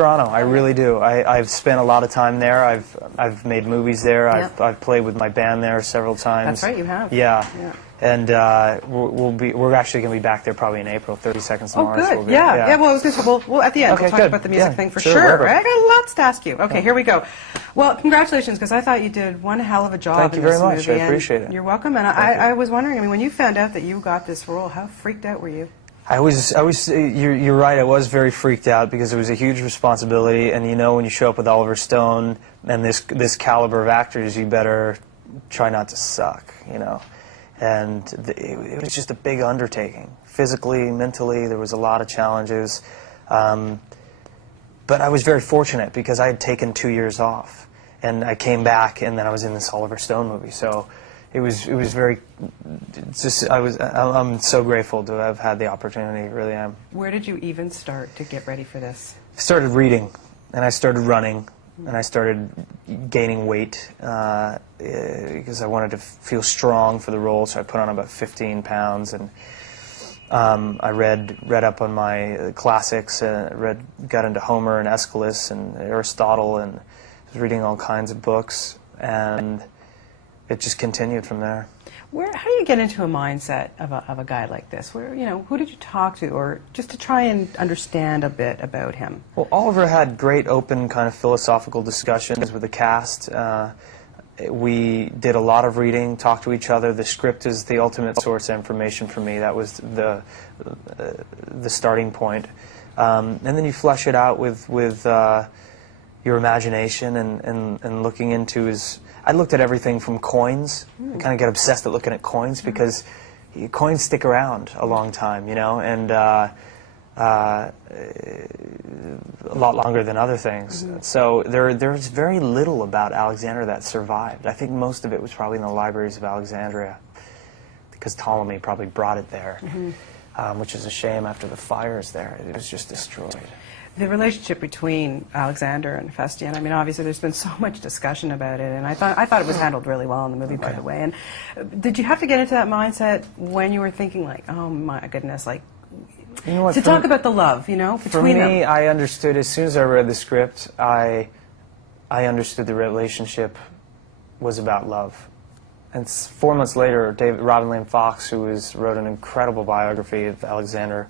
Toronto. I really do. I've spent a lot of time there. I've made movies there. I've played with my band there several times. That's right, you have. Yeah. And we're actually going to be back there probably in April, 32nd Oh, Mars. good. We'll be, Yeah. Well, I was going to say, well, at the end, Okay, we'll talk good. about the music thing for sure. sure. I got lots to ask you. Okay, here we go. Well, congratulations, because I thought you did one hell of a job. Thank you very much. Movie, I appreciate it. You're welcome. And I was wondering, I mean, when you found out that you got this role, how freaked out were you? You're right, I was very freaked out because it was a huge responsibility, and you know when you show up with Oliver Stone and this caliber of actors, you better try not to suck, you know. And it was just a big undertaking. Physically, mentally, there was a lot of challenges. But I was very fortunate because I had taken 2 years off, and I came back, and then I was in this Oliver Stone movie. So it was very, I'm so grateful to have had the opportunity, really am. Where did you even start to get ready for this? I started reading, and I started running, and I started gaining weight because I wanted to feel strong for the role, so I put on about 15 pounds, and I read up on my classics, got into Homer and Aeschylus and Aristotle, and was reading all kinds of books, and it just continued from there. How do you get into a mindset of a guy like this? Who did you talk to, or just to try and understand a bit about him? Well, Oliver had great open kind of philosophical discussions with the cast. We did a lot of reading, talked to each other. The script is the ultimate source of information for me. That was the starting point. And then you flesh it out with your imagination and looking into his... I looked at everything from coins. I kind of get obsessed at looking at coins because coins stick around a long time, you know, and a lot longer than other things. So there's very little about Alexander that survived. I think most of it was probably in the libraries of Alexandria because Ptolemy probably brought it there, which is a shame after the fires there. It was just destroyed. The relationship between Alexander and Hephaestion, I mean, obviously there's been so much discussion about it, and I thought it was handled really well in the movie, by the way. And did you have to get into that mindset when you were thinking, like, oh my goodness, like, you know what, to talk about the love, you know, between them? For me, I understood, as soon as I read the script, I understood the relationship was about love. And 4 months later, Robin Lane Fox, who wrote an incredible biography of Alexander,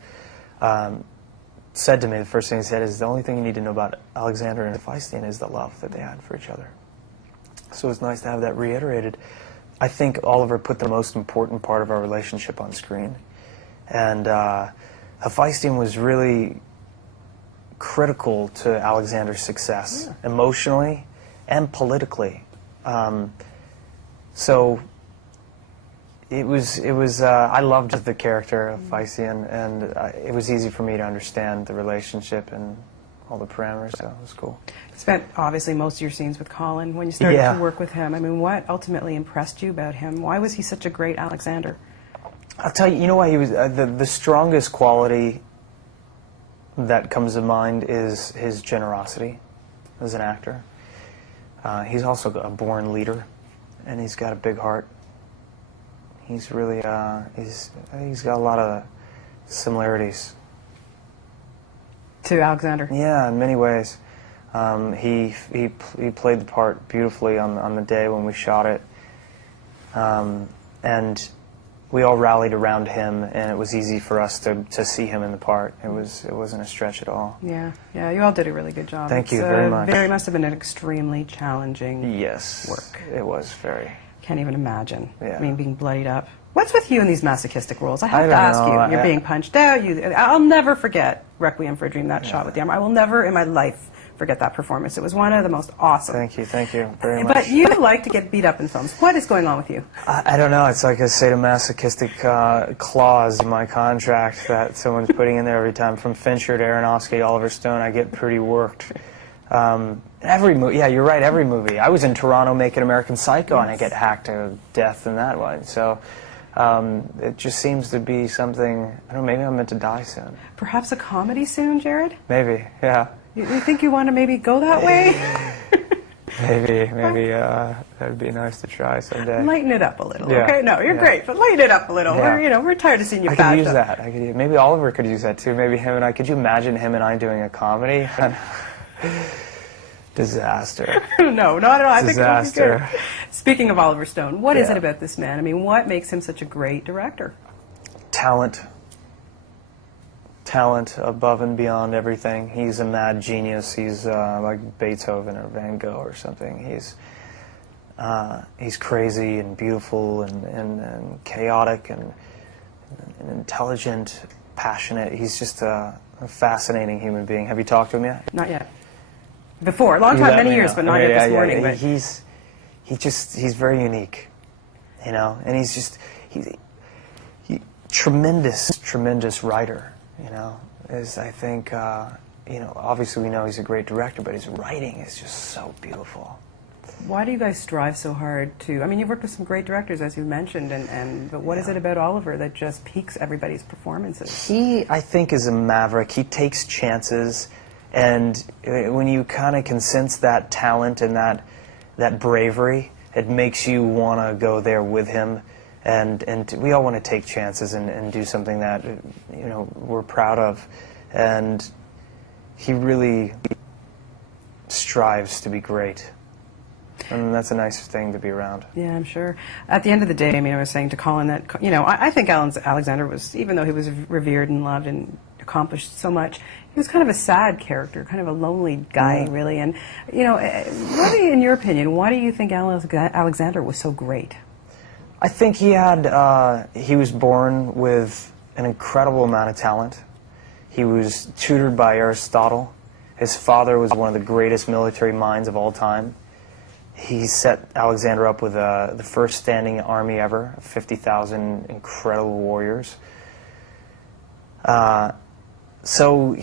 said to me, the first thing he said is, the only thing you need to know about Alexander and Hephaestion is the love that they had for each other. So it's nice to have that reiterated. I think Oliver put the most important part of our relationship on screen. And Hephaestion was really critical to Alexander's success, emotionally and politically. So it was I loved the character of Hephaestion, and it was easy for me to understand the relationship and all the parameters, so it was cool. You spent, obviously, most of your scenes with Colin. When you started to work with him, I mean, what ultimately impressed you about him? Why was he such a great Alexander? I'll tell you, you know why he was, the strongest quality that comes to mind is his generosity as an actor. He's also a born leader, and he's got a big heart. He's really, he's got a lot of similarities. To Alexander? Yeah, in many ways. He played the part beautifully on the day when we shot it. And we all rallied around him, and it was easy for us to see him in the part. It wasn't a stretch at all. Yeah, you all did a really good job. Thank you very much. It must have been an extremely challenging work. It was very. Can't even imagine. Yeah. I mean, being bloodied up. What's with you in these masochistic roles? I have to don't ask know. you. You're being punched out. I'll never forget Requiem for a Dream, that shot with the arm. I will never in my life forget that performance. It was one of the most awesome. Thank you very much. But you like to get beat up in films. What is going on with you? I don't know. It's like a sadomasochistic clause in my contract that someone's putting in there every time. From Fincher to Aronofsky, Oliver Stone, I get pretty worked. Every movie, yeah, you're right, every movie. I was in Toronto making American Psycho, and I get hacked to death in that one. So it just seems to be something, I don't know, maybe I'm meant to die soon. Perhaps a comedy soon, Jared? Maybe, yeah. You think you want to maybe go that way? maybe that would be nice to try someday. Lighten it up a little, okay? No, you're great, but lighten it up a little. Yeah. We're tired of seeing you I could use that. Maybe Oliver could use that too. Maybe him and I. Could you imagine him and I doing a comedy? Disaster. No, not at all. I think it'll be Disaster. good. Speaking of Oliver Stone, what is Yeah. it about this man? I mean, what makes him such a great director? Talent. Talent above and beyond everything. He's a mad genius. He's like Beethoven or Van Gogh or something. He's crazy and beautiful and chaotic and intelligent, passionate. He's just a fascinating human being. Have you talked to him yet? Not yet. Before, a long time, many years, but not yet this morning. But He's very unique, you know, and he's tremendous writer, you know. I think, you know, obviously we know he's a great director, but his writing is just so beautiful. why do you guys strive so hard to? I mean, you've worked with some great directors, as you mentioned, but what is it about Oliver that just piques everybody's performances? He, I think, is a maverick. He takes chances, and when you kind of can sense that talent and that bravery, it makes you want to go there with him. And we all want to take chances and do something that, you know, we're proud of. And he really strives to be great. And that's a nice thing to be around. Yeah, I'm sure. At the end of the day, I mean, I was saying to Colin that, you know, I think Alexander was, even though he was revered and loved and accomplished so much, he was kind of a sad character, kind of a lonely guy, really. And, you know, in your opinion, why do you think Alexander was so great? I think he was born with an incredible amount of talent. He was tutored by Aristotle. His father was one of the greatest military minds of all time. He set Alexander up with the first standing army ever, 50,000 incredible warriors. So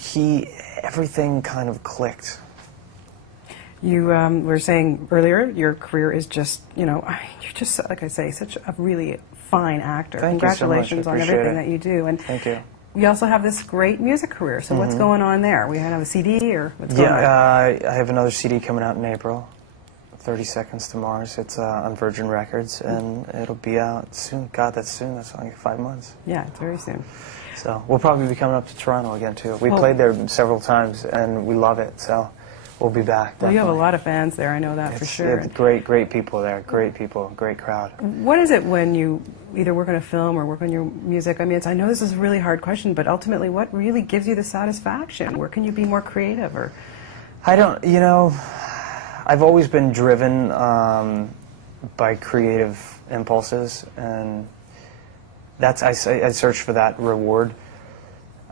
everything kind of clicked. You were saying earlier, your career is just, you know, you're just, like I say, such a really fine actor. Thank you so much. Congratulations I on appreciate everything it. that you do. And Thank you. we also have this great music career. So what's going on there? We have a CD or what's going on? Yeah, I have another CD coming out in April, 30 Seconds to Mars. It's on Virgin Records, and it'll be out soon. God, that's soon. That's only 5 months. Yeah, it's very soon. So we'll probably be coming up to Toronto again, too. We played there several times, and we love it, so we'll be back. Well, you have a lot of fans there, I know that for sure. It's great people there, great people, great crowd. What is it when you either work on a film or work on your music? I mean, I know this is a really hard question, but ultimately, what really gives you the satisfaction? Where can you be more creative? Or I don't, you know, I've always been driven by creative impulses, and I search for that reward.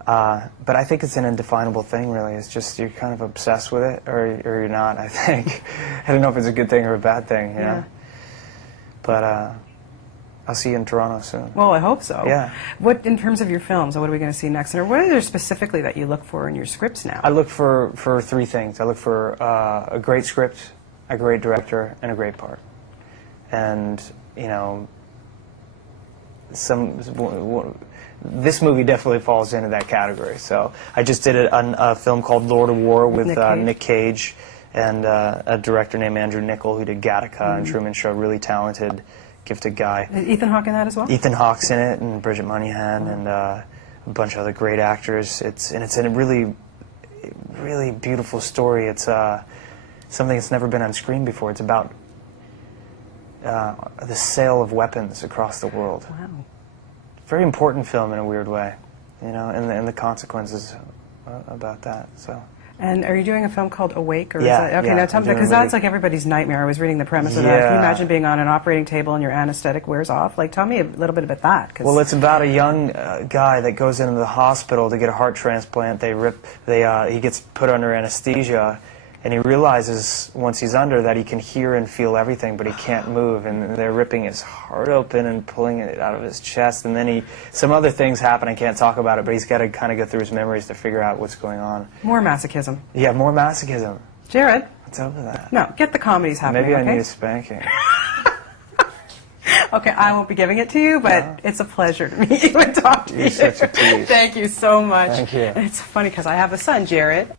But I think it's an indefinable thing, really. It's just you're kind of obsessed with it, or you're not, I think. I don't know if it's a good thing or a bad thing, you know? But I'll see you in Toronto soon. Well, I hope so. Yeah. What, in terms of your films, what are we going to see next? Or what is there specifically that you look for in your scripts now? I look for three things. I look for a great script, a great director, and a great part. And, you know, this movie definitely falls into that category. So I just did a film called Lord of War with Nick Cage and a director named Andrew Niccol who did Gattaca and Truman Show. Really talented, gifted guy. Is Ethan Hawke in that as well? Ethan Hawke's in it, and Bridget Moynihan, and a bunch of other great actors. It's a really beautiful story. It's something that's never been on screen before. It's about the sale of weapons across the world. Wow. Very important film in a weird way, you know, and the consequences about that. So. And are you doing a film called Awake? Or Yeah, is that, okay, yeah, now tell me, because that's like everybody's nightmare. I was reading the premise of that. Can you imagine being on an operating table and your anesthetic wears off? Like, tell me a little bit about that. Well, it's about a young guy that goes into the hospital to get a heart transplant. He gets put under anesthesia, and he realizes once he's under that he can hear and feel everything, but he can't move. And they're ripping his heart open and pulling it out of his chest. And then some other things happen. I can't talk about it, but he's got to kind of go through his memories to figure out what's going on. More masochism. Yeah, more masochism. Jared. What's up with that? No, get the comedies happening. Maybe I need a spanking. Okay, I won't be giving it to you, but it's a pleasure to meet you and talk to you. You're such a tease. Thank you so much. Thank you. And it's funny because I have a son, Jared.